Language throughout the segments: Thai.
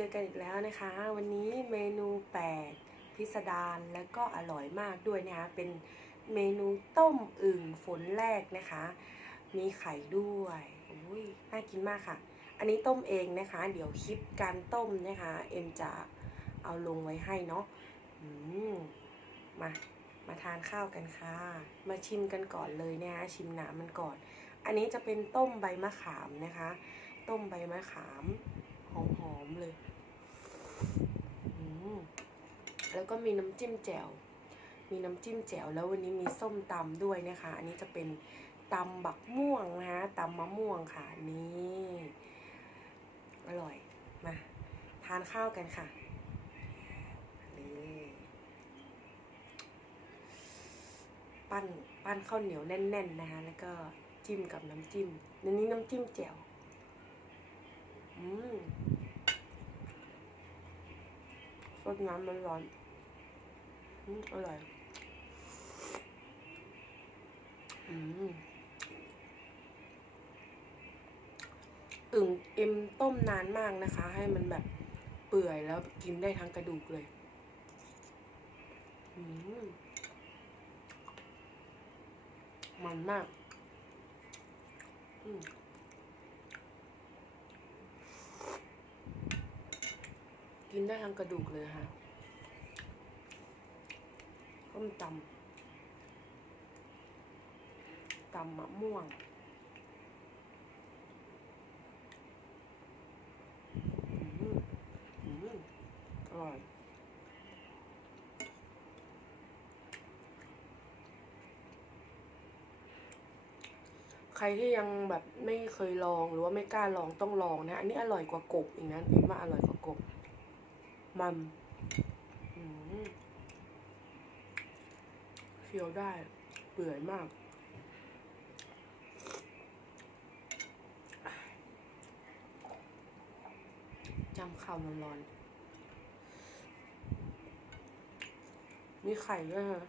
เจอกันอีกแล้วนะคะ วันนี้เมนูแปลกพิสดารและก็อร่อยมากด้วยนะคะ เป็นเมนูต้มอึ่งฝนแรกนะคะ มีไข่ด้วยอุ้ยน่ากินมากค่ะ อันนี้ต้มเองนะคะ เดี๋ยวคลิปการต้มนะคะ เอ็มจะเอาลงไว้ให้เนาะมมามาทานข้าวกันค่ะ มาชิมกันก่อนเลยนะคะชิมน้ำมันก่อน อันนี้จะเป็นต้มใบมะขามนะคะ ต้มใบมะขามหอมๆเลย แล้วก็มีน้ำจิ้มแจ่ว มีน้ำจิ้มแจ่ว แล้ววันนี้มีส้มตำด้วยนะคะ อันนี้จะเป็นตำบักม่วงนะคะตำมะม่วงค่ะ นี่อร่อย มา ทานข้าวกันค่ะนี่ปั้นปั้นข้าวเหนียวแน่น ๆ นะคะ แล้วก็จิ้มกับน้ำจิ้มอันนี้น้ำจิ้มแจ่ว อืม ดน้ำมันร้อนอร่อยอืมอึ่งเอ็มต้มนานมากนะคะ ให้มันแบบเปื่อยแล้วกินได้ทั้งกระดูกเลยอืมมันมาก อืม กินได้ทั้งกระดูกเลยค่ะต้มตำตำมะม่วงอืมอืมอร่อย ใครที่ยังแบบไม่เคยลองหรือว่าไม่กล้าลองต้องลองนะ อันนี้อร่อยกว่ากบอีกนะเอ็มว่าอร่อยกว่ากบ มันเคี้ยวได้เปื่อยมาก จำข้าวร้อนๆมีไข่ด้วยฮะ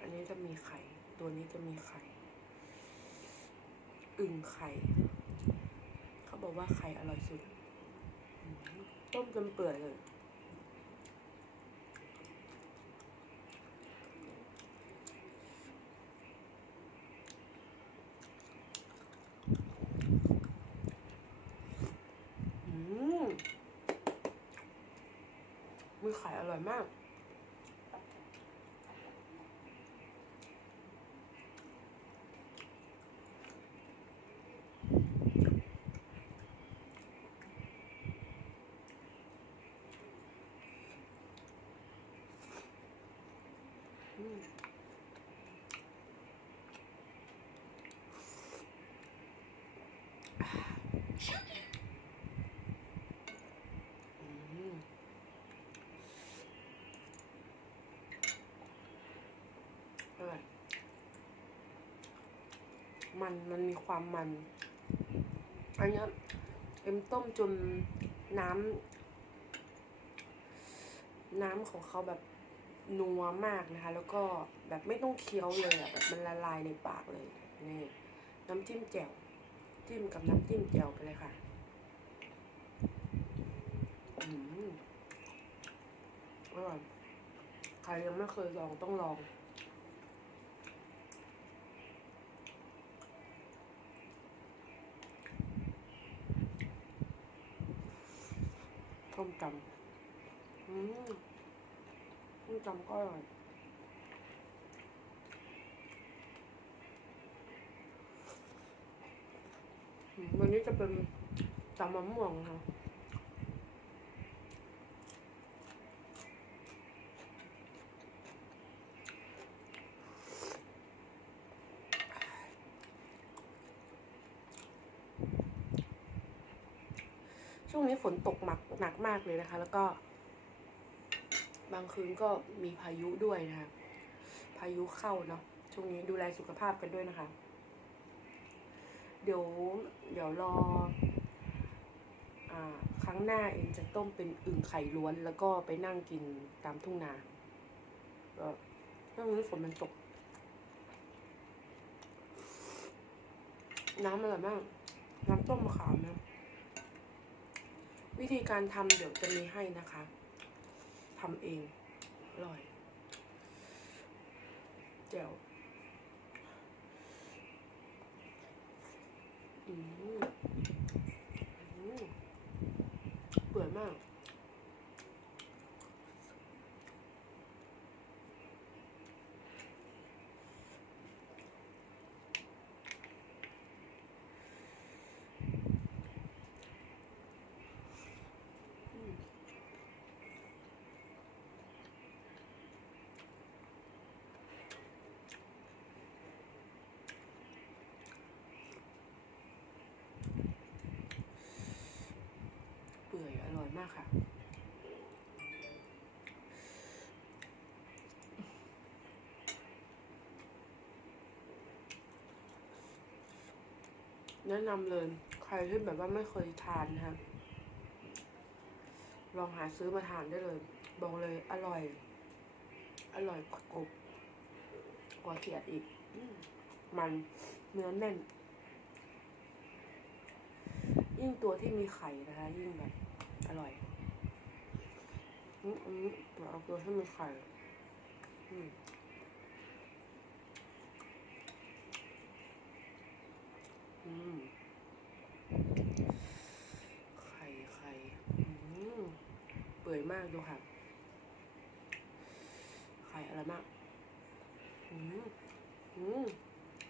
อันนี้จะมีไข่ ตัวนี้จะมีไข่ อึ่งไข่ บอกว่าไข่อร่อยสุดอืมต้มจนเปื่อยเลย อืมมีไข่อร่อยมาก เออมันมันมีความมัน อันนี้เอ็มต้มจนน้ำ น้ำของเขาแบบ นัวมากนะคะ แล้วก็แบบไม่ต้องเคี้ยวเลยอะแบบมันละลายในปากเลยนี่น้ำจิ้มแจ่วจิ้มกับน้ำจิ้มแจ่วไปเลยค่ะอืมอร่อยใครยังไม่เคยลองต้องลองต้มตำอืม ต้มตำก็อร่อยอืมวันนี้จะเป็นตำมะม่วงค่ะช่วงนี้ฝนตกหนักหนักมากเลยนะคะ แล้วก็ บางคืนก็มีพายุด้วยนะคะพายุเข้าเนาะช่วงนี้ดูแลสุขภาพกันด้วยนะคะ เดี๋ยวเดี๋ยวรอครั้งหน้าเอ็มจะต้มเป็นอึ่งไข่ล้วน แล้วก็ไปนั่งกินตามทุ่งนาก็ช่วงนี้ฝนมันตก น้ำอร่อยมาก น้ำต้มมะขามนะวิธีการทำเดี๋ยวจะมีให้นะคะ ทำเอง อร่อยแจ่วอืมอืมเปื่อยมาก เปื่อยอร่อยมากค่ะ แนะนำเลย ใครที่แบบว่าไม่เคยทานนะคะลองหาซื้อมาทานได้เลย บอกเลยอร่อย อร่อยกว่ากบกว่าเขียดอีก มันเนื้อแน่น ยิ่งตัวที่มีไข่นะคะ ยิ่งแบบ อร่อยอืมอันนี้เราเอาตัวที่มีไข่อืมอืมไข่ไข่อืมเปื่อยมากดูค่ะ ไข่อะไรมาก อืมอืม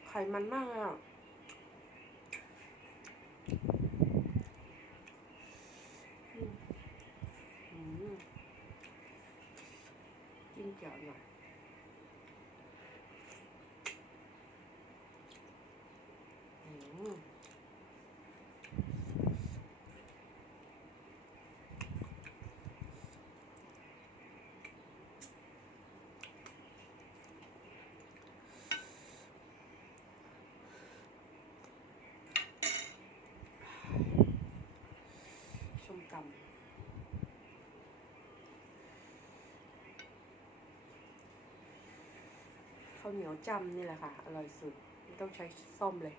ไข่มันมากอะ อืมอืมจิ้มแจ่วหน่อยอืมส้มตำ ข้าวเหนียวจำนี่แหละค่ะ อร่อยสุด ไม่ต้องใช้ส้อมเลย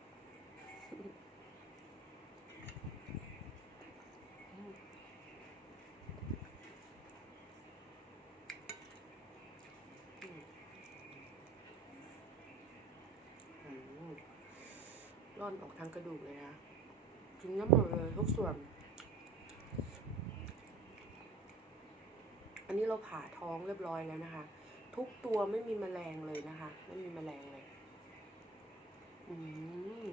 ร่อนออกทางกระดูกเลยนะกินน้ำหมดเลยทุกส่วน อันนี้เราผ่าท้องเรียบร้อยแล้วนะคะ ทุกตัวไม่มีแมลงเลยนะคะ ไม่มีแมลงเลย อืม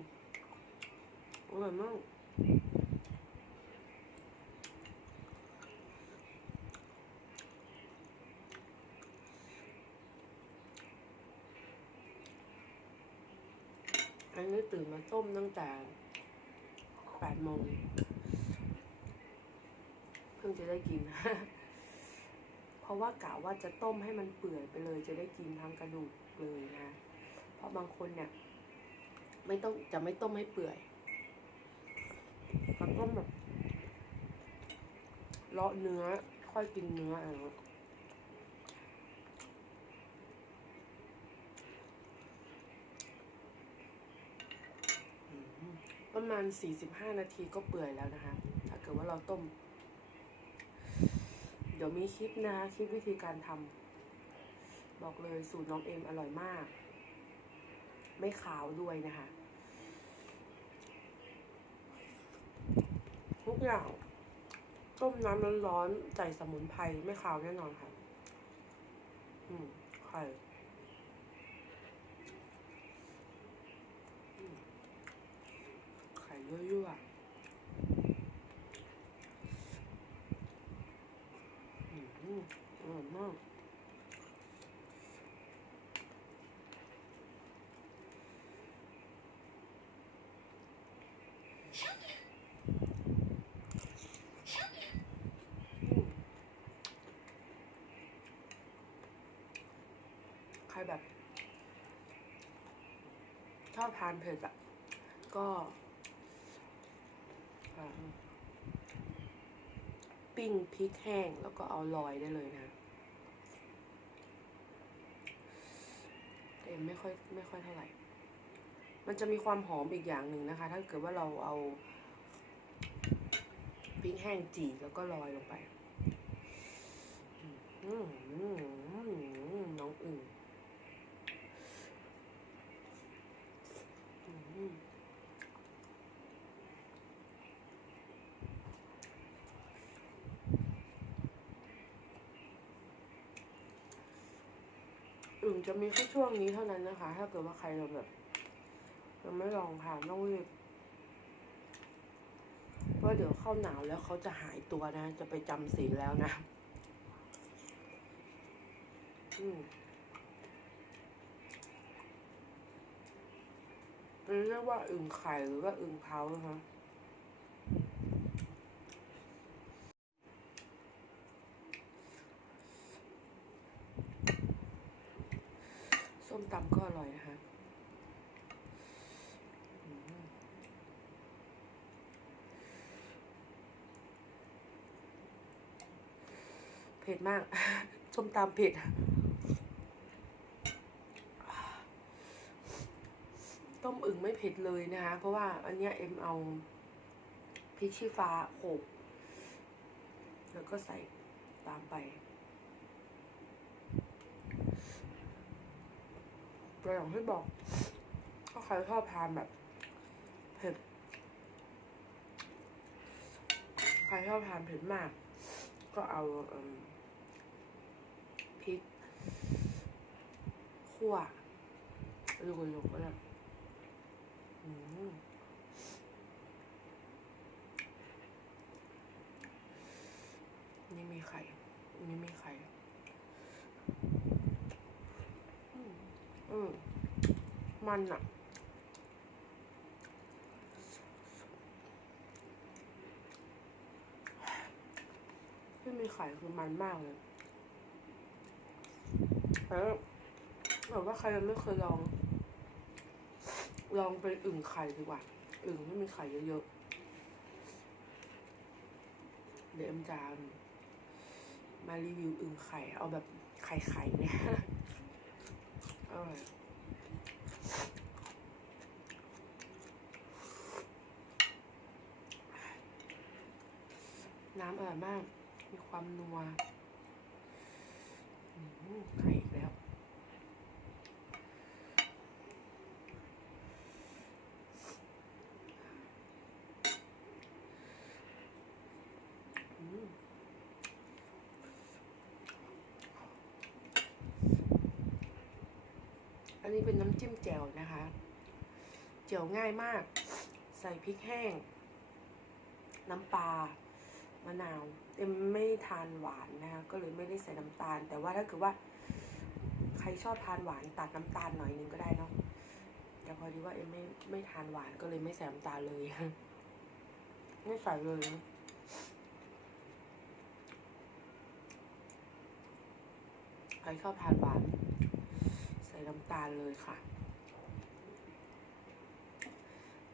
อร่อยมากอันนี้ตื่นมาต้มตั้งแต่แปดโมงเพิ่งจะได้กิน เพราะว่ากะว่าจะต้มให้มันเปื่อยไปเลย จะได้กินทั้งกระดูกเลยนะ เพราะบางคนเนี่ย ไม่ต้องจะไม่ต้มให้เปื่อยเขาต้มแบบเลาะเนื้อค่อยกินเนื้ออะไรอย่างเงี้ยประมาณ 45 นาทีก็เปื่อยแล้วนะคะ ถ้าเกิดว่าเราต้ม เดี๋ยวมีคลิปนะคะคลิปวิธีการทำบอกเลยสูตรน้องเอ็มอร่อยมาก ไม่ขาวด้วยนะคะทุกอย่างต้มน้ำร้อนๆใส่สมุนไพรไม่ขาวแน่นอนค่ะ อืมไข่อืมไข่ยั่วๆอืมอร่อยมาก ใคร แบบ ชอบทานเผ็ดอะก็ปิ้งพริกแห้งแล้วก็เอาลอยได้เลยนะเอ็มไม่ค่อยไม่ค่อยเท่าไหร่ มันจะมีความหอมอีกอย่างหนึ่งนะคะ ถ้าเกิดว่าเราเอาพริกแห้งจีแล้วก็โรยลงไปอืมน้องอึ่งอืมอึ่ง จะมีแค่ช่วงนี้เท่านั้นนะคะ ถ้าเกิดว่าใครเราแบบยังไม่ลองทานต้องรีบเพราะเดี๋ยวเข้าหนาวแล้วเขาจะหายตัวนะ จะไปจำศีลแล้วนะ อืมเรียกว่าอึ่งไข่หรือว่าอึ่งเผานะคะ ส้ม ตำก็อร่อยนะคะเผ็ดมากส้มตำเผ็ดต้มอึ่งไม่เผ็ดเลยนะคะ เพราะว่าอันเนี้ยเอ็มเอาพริกชี้ฟ้าโขกแล้วก็ใส่ตามไป แต่อย่างที่บอกถ้าใครชอบทานแบบเผ็ดใครชอบทานเผ็ดมาก ก็เอาอพริกขั่วลูกๆก็ได้อืมนี่มีไข่นี่มีไข่อืมอืม มันอะไม่มีไข่คือมันมากเลยแล้วแบบว่าใครยังไม่เคยลอง ลองเป็นอึ่งไข่ดีกว่า อึ่งที่มีไข่เยอะๆ เดี๋ยวเอ็มจะมารีวิวอึ่งไข่ เอาแบบไข่ไข่ๆเนี่ยอร่อย น้ำอร่อยมาก มีความนัวไข่อีกแล้ว อันนี้เป็นน้ำจิ้มแจ่วนะคะ แจ่วง่ายมาก ใส่พริกแห้ง น้ำปลา มะนาวเอ็มไม่ทานหวานนะคะก็เลยไม่ได้ใส่น้ำตาล แต่ว่าถ้าเกิดว่า ใครชอบทานหวานตัดน้ำตาลหน่อยนึงก็ได้เนาะแต่พอดีว่าเอ็มไม่ไม่ทานหวานก็เลยไม่ใส่น้ำตาลเลยไม่ใส่เลยนะใครชอบทานหวาน ใส่น้ำตาลเลยค่ะ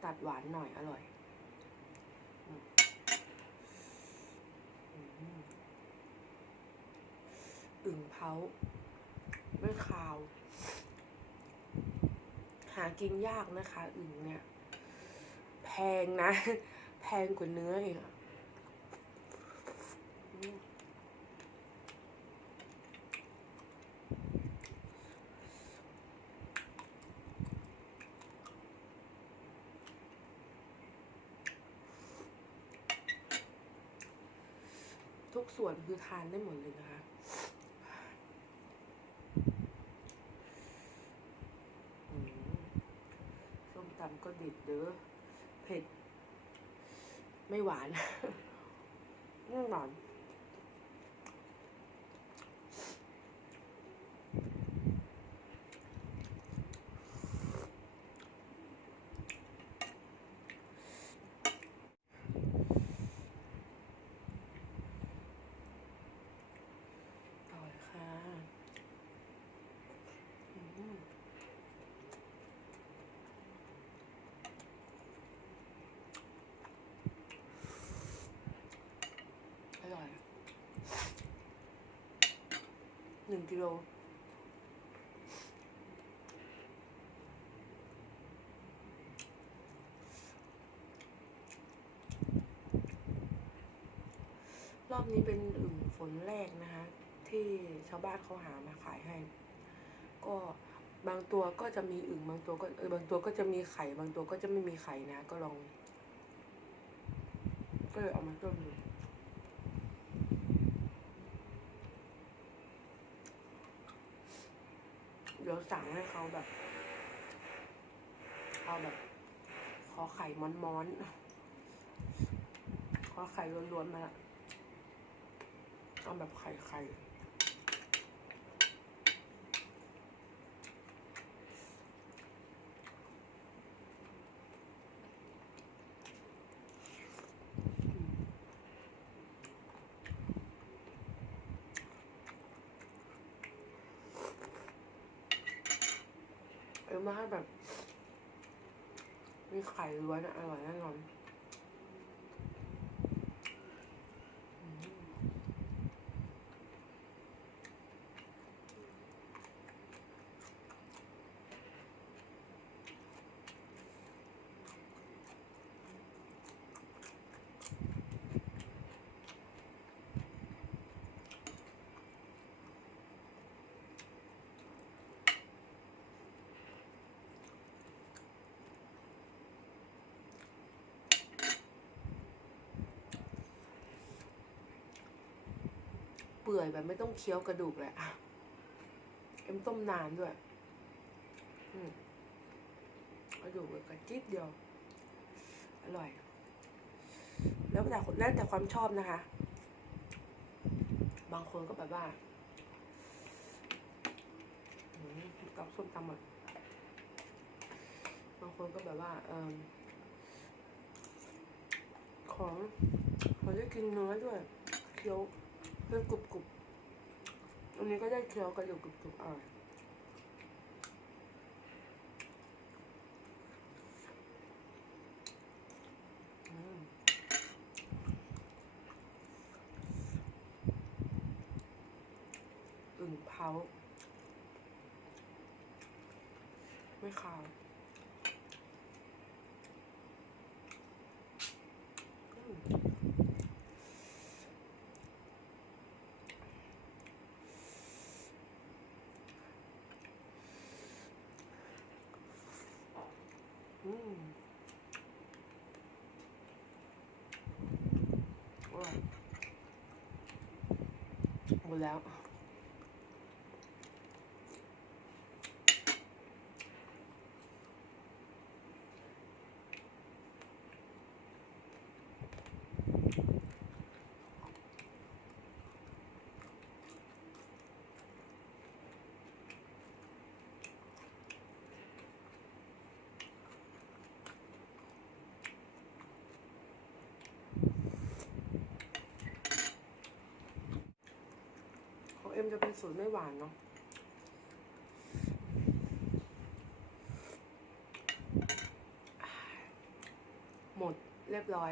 ตัดหวานหน่อยอร่อยอืมอืม อึ่งเผาไม่คาว หากินยากนะคะ อึ่งเนี่ย แพงนะ แพงกว่าเนื้ออีกอะอืมทุกส่วนคือทานได้หมดเลยนะคะ อืมส้ม ตำก็ดิบเด้อเผ็ด ไม่หวาน ไม่หวาน นึ่งกิโลรอบนี้เป็นอึ่งฝนแรกนะคะ ที่ชาวบ้านเขาหามาขายให้ ก็บางตัวก็จะมีอึ่งบางตัวก็เออบางตัวก็จะมีไข่ บางตัวก็จะไม่มีไข่นะ ก็ลอง ก็เลยเอามาต้มดู ดี๋ยวสั่งให้เขาแบบเอาแบบ ขอไข่ม้อนๆขอไข่ล้วนๆมาละเอาแบบไข่ไข่ มากแบบ มีไข่ล้วนอร่อยแน่นอนอืม เปื่อยแบบไม่ต้องเคี้ยวกระดูกเลยอะเอ็มต้มนานด้วยอืมกระดูกกระจิ๊ดเดียว อร่อย แล้วแต่คนแล้วแต่ความชอบนะคะ บางคนก็แบบว่ากับส้มตำหมดบางคนก็แบบว่าเออของเขาจะกินเนื้อด้วยเคี้ยว เพื่อกรุบกรุบอันนี้ก็ได้เคี้ยวกระดูกกรุบกรุบอร่อยอึ่งเผาไม่ขาวอืมอืมอร่อย หมดแล้ว ของเอ็ม จะเป็นสูตรไม่หวานเนาะหมดเรียบร้อย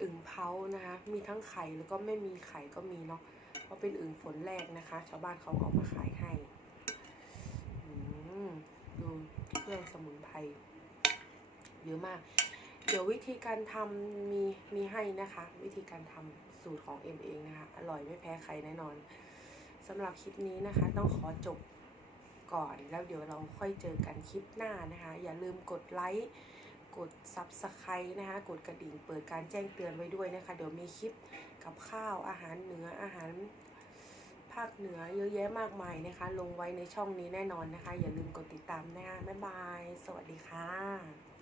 อึ่งเผานะคะ มีทั้งไข่แล้วก็ไม่มีไข่ก็มีเนาะเพราะเป็นอึ่งฝนแรกนะคะ ชาวบ้านเขาเอามาขายให้ดูเครื่องสมุนไพรเยอะมาก เดี๋ยววิธีการทำมีมีให้นะคะ วิธีการทำ สูตรของเอ็มเองนะคะ อร่อยไม่แพ้ใครแน่นอนสำหรับคลิปนี้นะคะ ต้องขอจบก่อนแล้วเดี๋ยวเราค่อยเจอกันคลิปหน้านะคะ อย่าลืมกดไลค์กด Subscribe นะคะ กดกระดิ่งเปิดการแจ้งเตือนไว้ด้วยนะคะ เดี๋ยวมีคลิปกับข้าวอาหารเหนืออาหารภาคเหนือเยอะแยะมากมายนะคะ ลงไว้ในช่องนี้แน่นอนนะคะ อย่าลืมกดติดตามนะคะ บ๊ายบาย สวัสดีค่ะ